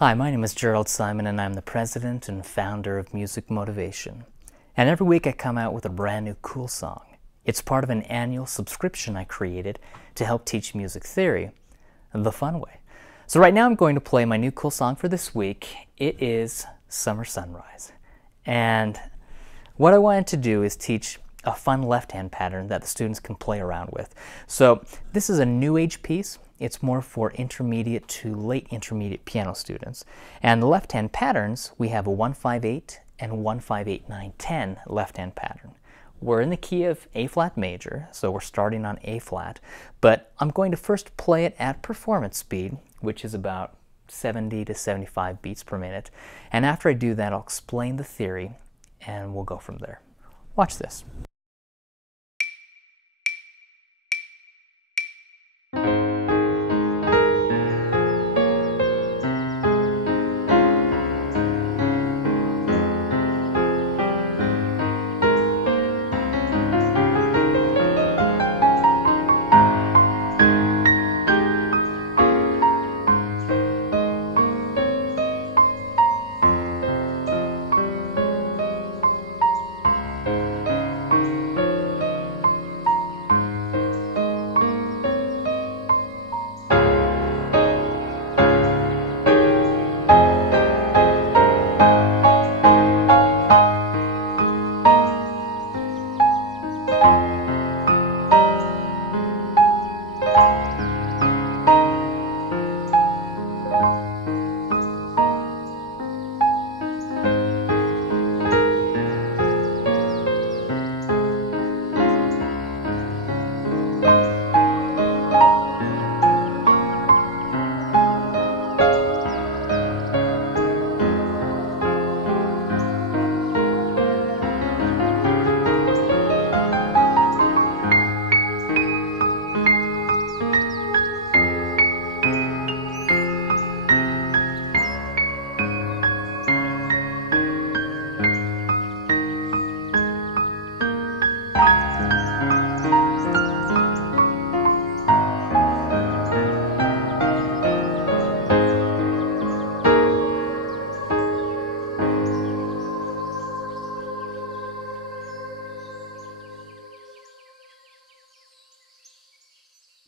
Hi, my name is Jerald Simon and I'm the president and founder of Music Motivation. And every week I come out with a brand new cool song. It's part of an annual subscription I created to help teach music theory the fun way. So right now I'm going to play my new cool song for this week. It is Summer Sunrise. And what I wanted to do is teach a fun left-hand pattern that the students can play around with. So this is a new age piece. It's more for intermediate to late intermediate piano students. And the left-hand patterns, we have a 1-5-8 and 1-5-8-9-10 left-hand pattern. We're in the key of A flat major, so we're starting on A flat, but I'm going to first play it at performance speed, which is about 70 to 75 beats per minute. And after I do that, I'll explain the theory and we'll go from there. Watch this.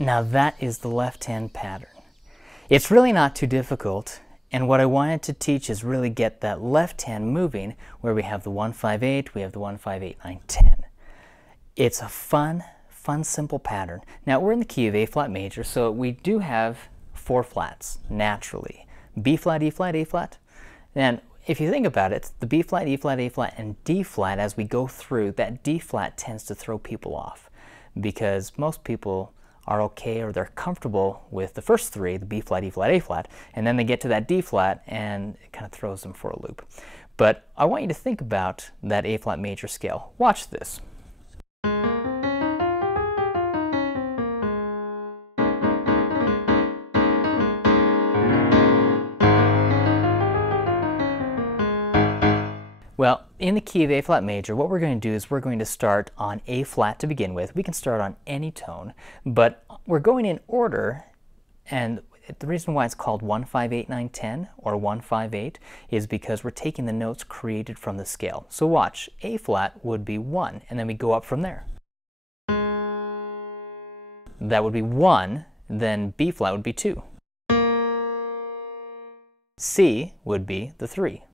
Now that is the left-hand pattern. It's really not too difficult, and what I wanted to teach is really get that left hand moving where we have the 1-5-8, we have the 1-5-8-9-10. It's a fun, simple pattern. Now we're in the key of A flat major, so we do have 4 flats, naturally. B flat, E flat, A flat. And if you think about it, the B flat, E flat, A flat, and D flat, as we go through, that D flat tends to throw people off because most people are okay or they're comfortable with the first 3, the B flat, E flat, A flat, and then they get to that D flat and it kind of throws them for a loop. But I want you to think about that A flat major scale. Watch this. Well, in the key of A flat major, what we're going to do is we're going to start on A flat to begin with. We can start on any tone, but we're going in order, and the reason why it's called 1-5-8-9-10 or 1-5-8 is because we're taking the notes created from the scale. So watch, A flat would be 1, and then we go up from there. That would be 1, then B flat would be 2. C would be the 3.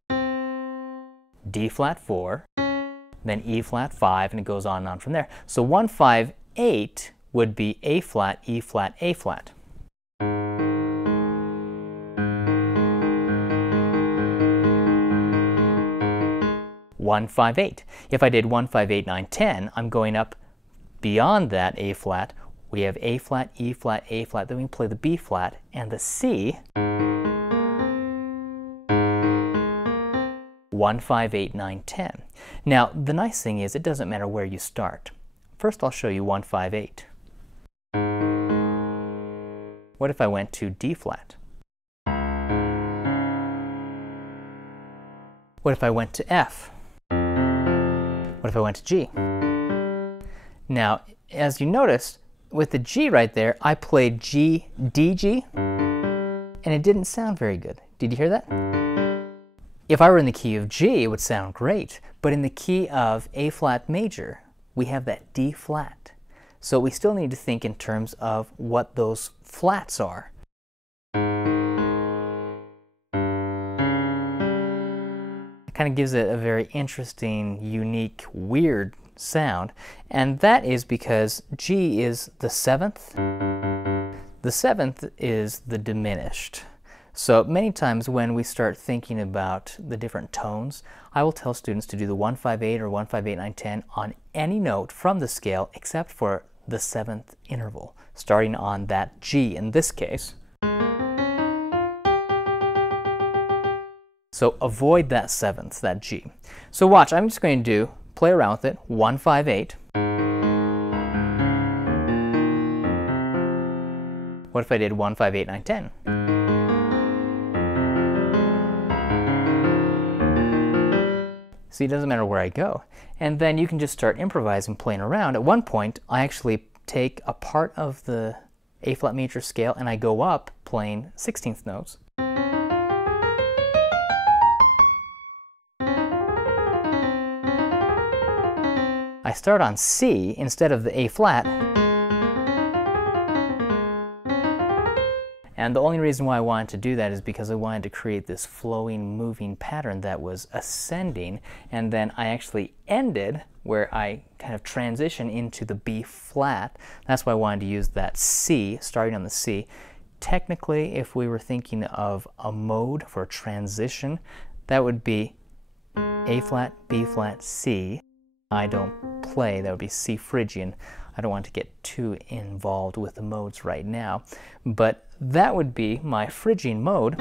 D flat 4, then E flat 5, and it goes on and on from there. So 1-5-8 would be A flat, E flat, A flat. One, 5, 8. If I did 1-5-8-9-10, I'm going up beyond that A flat. We have A flat, E flat, A flat, then we play the B flat and the C. 1-5-8-9-10. Now, the nice thing is it doesn't matter where you start. First, I'll show you 1-5-8. What if I went to D flat? What if I went to F? What if I went to G? Now, as you noticed, with the G right there, I played G, D, G, and it didn't sound very good. Did you hear that? If I were in the key of G, it would sound great, but in the key of A flat major, we have that D flat. So we still need to think in terms of what those flats are. It kind of gives it a very interesting, unique, weird sound, and that is because G is the seventh. The seventh is the diminished. So many times when we start thinking about the different tones, I will tell students to do the 1-5-8 or 1-5-8-9-10 on any note from the scale except for the seventh interval, starting on that G in this case. So avoid that seventh, that G. So watch, I'm just going to play around with it, 1-5-8. What if I did 1-5-8-9-10? See, it doesn't matter where I go. And then you can just start improvising, playing around. At one point, I actually take a part of the A flat major scale and I go up playing 16th notes. I start on C instead of the A flat. And the only reason why I wanted to do that is because I wanted to create this flowing, moving pattern that was ascending, and then I actually ended where I kind of transition into the B flat. That's why I wanted to use that C, starting on the C. Technically, if we were thinking of a mode for a transition, that would be A flat, B flat, C. I don't play, that would be C Phrygian. I don't want to get too involved with the modes right now, but that would be my Phrygian mode.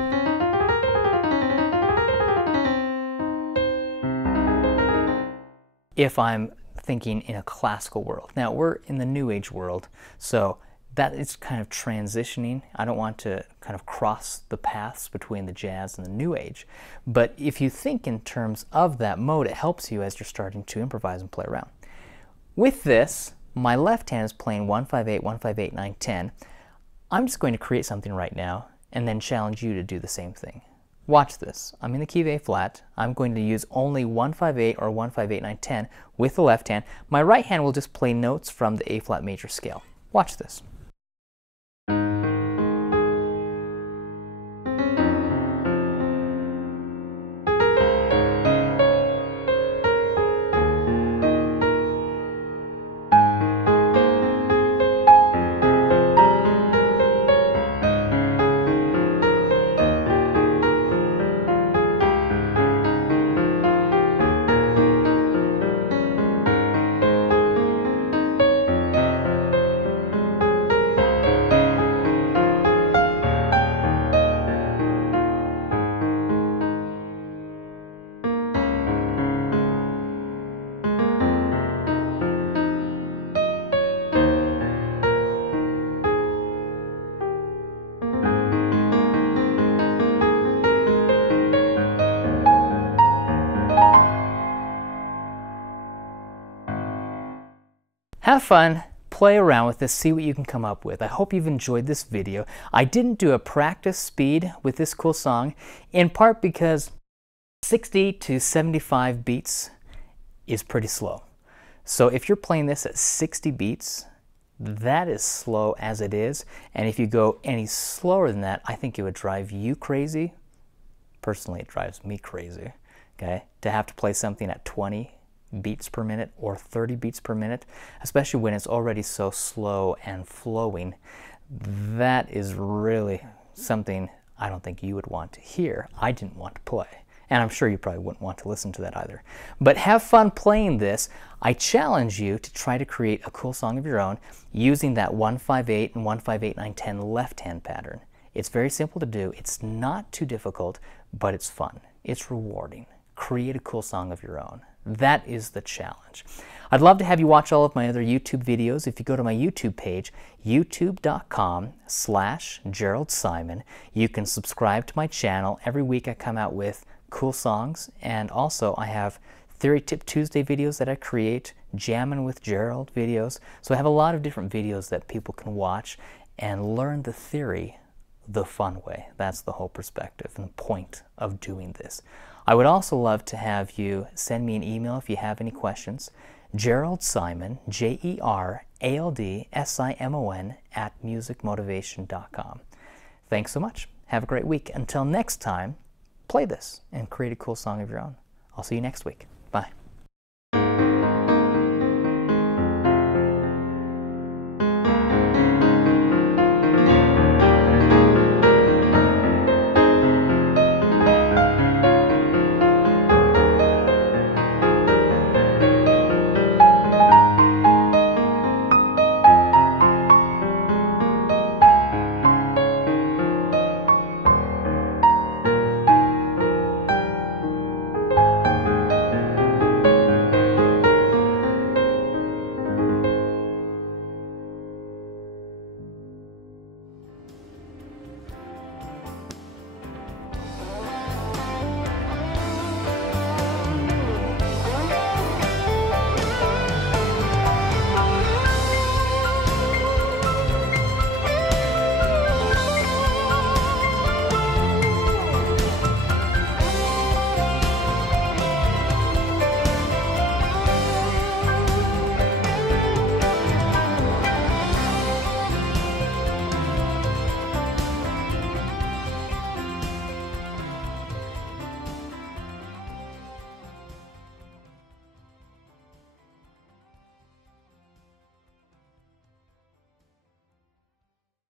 If I'm thinking in a classical world. Now we're in the New Age world, so that is kind of transitioning. I don't want to kind of cross the paths between the jazz and the New Age, but if you think in terms of that mode, it helps you as you're starting to improvise and play around. With this, my left hand is playing 1-5-8, 1-5-8, 9-10. I'm just going to create something right now and then challenge you to do the same thing. Watch this. I'm in the key of A flat. I'm going to use only 1-5-8 or 1-5-8, 9-10 with the left hand. My right hand will just play notes from the A flat major scale. Watch this. Have fun, play around with this, see what you can come up with. I hope you've enjoyed this video. I didn't do a practice speed with this cool song, in part because 60 to 75 beats is pretty slow. So if you're playing this at 60 beats, that is slow as it is. And if you go any slower than that, I think it would drive you crazy. Personally, it drives me crazy, okay? To have to play something at 20 beats per minute or 30 beats per minute, especially when it's already so slow and flowing, that is really something I don't think you would want to hear. I didn't want to play, and I'm sure you probably wouldn't want to listen to that either. But have fun playing this. I challenge you to try to create a cool song of your own using that 1-5-8 and 1-5-8, 9-10 left hand pattern. It's very simple to do. It's not too difficult, but it's fun. It's rewarding. Create a cool song of your own. That is the challenge. I'd love to have you watch all of my other YouTube videos. If you go to my YouTube page, youtube.com/Jerald Simon, you can subscribe to my channel. Every week I come out with cool songs, and also I have Theory Tip Tuesday videos that I create, Jammin' with Jerald videos. So I have a lot of different videos that people can watch and learn the theory the fun way. That's the whole perspective and the point of doing this. I would also love to have you send me an email if you have any questions. Jerald Simon, JeraldSimon @musicmotivation.com. Thanks so much. Have a great week. Until next time, play this and create a cool song of your own. I'll see you next week. Bye.